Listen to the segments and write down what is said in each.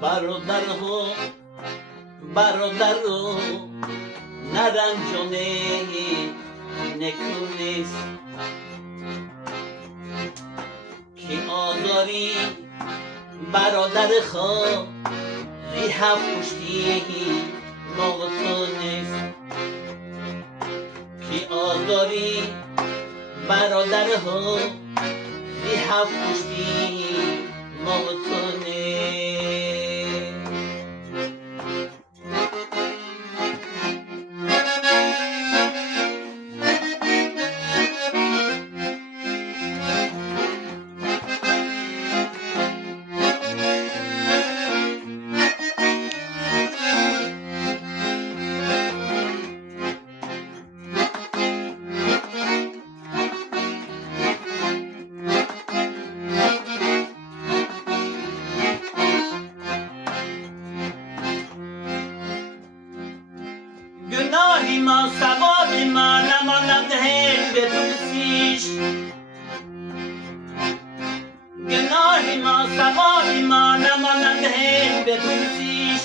برادرها برادرو نرنجانه نکونست که آزاری برادر خواه ریحه پشتی ناغتونست که آزاری برادر ها ریحه پشتی ناغتونست گناهی ما ثواب ما نماند هی بپرسیش گناهی ما ثواب ما نماند هی بپرسیش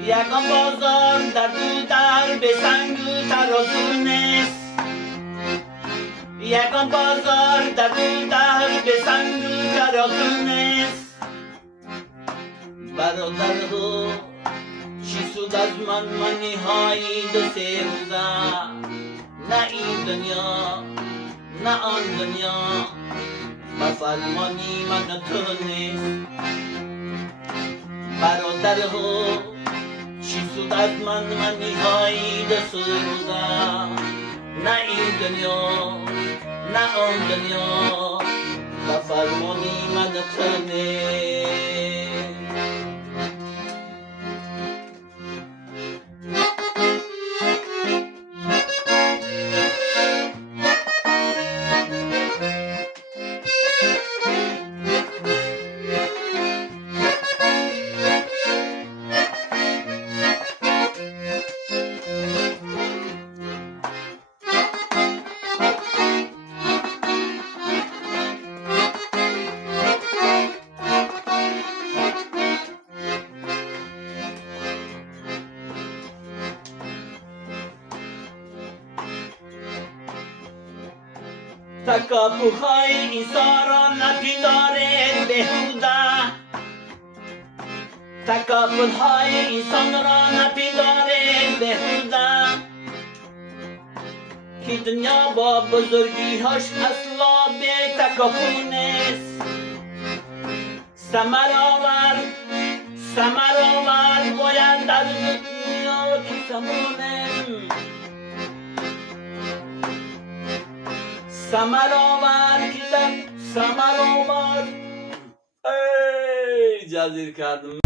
یکان بازار در دو در به سنگ و ترازو نیست یکان بازار در دو در به سنگ و ترازو نیست برادرها چی سود از من نهایی دو سه روزه نه این دنیا نه آن دنیا بفرمانی من تو نیست برادرها چی سود از من نهایی دو سه روزه نه این دنیا نه آن دنیا بفرمانی من تو نیست تکاپوهای انسان را نپندارد بهوده تکاپوهای انسان را نپندارد بهوده که دنیا با بزرگی‌هاش اصلا به تکاپو نیست ثمر آور باید در دنیا که سمونم ثمر آور ای جزیر کردم